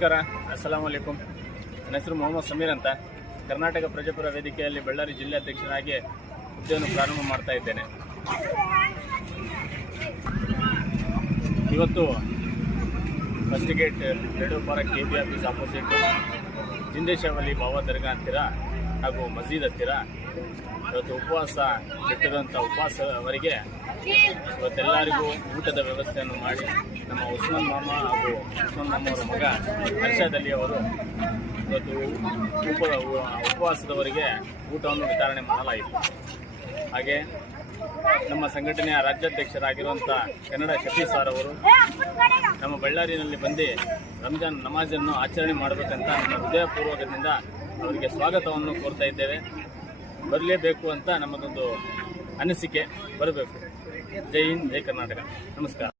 ನಮಸ್ಕಾರ, ಅಸ್ಸಲಾಂ ವಲೈಕುಂ. ನನ್ನ ಹೆಸರು ಮೊಹಮ್ಮದ್ ಸಮೀರ್ ಅಂತ. ಕರ್ನಾಟಕ ಪ್ರಜಾಪುರ ವೇದಿಕೆಯಲ್ಲಿ ಬಳ್ಳಾರಿ ಜಿಲ್ಲಾಧ್ಯಕ್ಷರಾಗಿ ಹುದ್ದೆಯನ್ನು ಪ್ರಾರಂಭ ಮಾಡ್ತಾ ಇದ್ದೇನೆ. ಇವತ್ತು first gate radio park KB office opposite Jindeshavali Baba dargah ಹತ್ತಿರ ಹಾಗೂ ಮಸೀದ್ ಹತ್ತಿರ ಇವತ್ತು ಉಪವಾಸ ಬಿಟ್ಟಿರುವಂಥ ಉಪವಾಸವರಿಗೆ ಇವತ್ತೆಲ್ಲರಿಗೂ ಊಟದ ವ್ಯವಸ್ಥೆಯನ್ನು ಮಾಡಿ ನಮ್ಮ ಉಸ್ಮಾನ್ ಮಾಮ ಹಾಗೂ ಉಸ್ಮಾನ್ ಮಾಮ ಅವರ ಮಗ ಹರ್ಷದಲ್ಲಿ ಅವರು ಇವತ್ತು ಉಪವಾಸದವರಿಗೆ ಊಟವನ್ನು ವಿತರಣೆ ಮಾಡಲಾಯಿತು. ಹಾಗೆ ನಮ್ಮ ಸಂಘಟನೆಯ ರಾಜ್ಯಾಧ್ಯಕ್ಷರಾಗಿರುವಂಥ ಕನ್ನಡ ಶಫೀಸ್ ಸರ್ ಅವರು ನಮ್ಮ ಬಳ್ಳಾರಿನಲ್ಲಿ ಬಂದು ರಂಜಾನ್ ನಮಾಜನ್ನು ಆಚರಣೆ ಮಾಡಬೇಕಂತ ನಮ್ಮ ಹೃದಯಪೂರ್ವಕದಿಂದ ಅವರಿಗೆ ಸ್ವಾಗತವನ್ನು ಕೋರ್ತಾ ಇದ್ದೇವೆ. ಬರಲೇಬೇಕು ಅಂತ ನಮ್ಮದೊಂದು ಅನಿಸಿಕೆ, ಬರಬೇಕು. ಜೈ ಹಿಂದ್, ಜೈ ಕರ್ನಾಟಕ. ನಮಸ್ಕಾರ.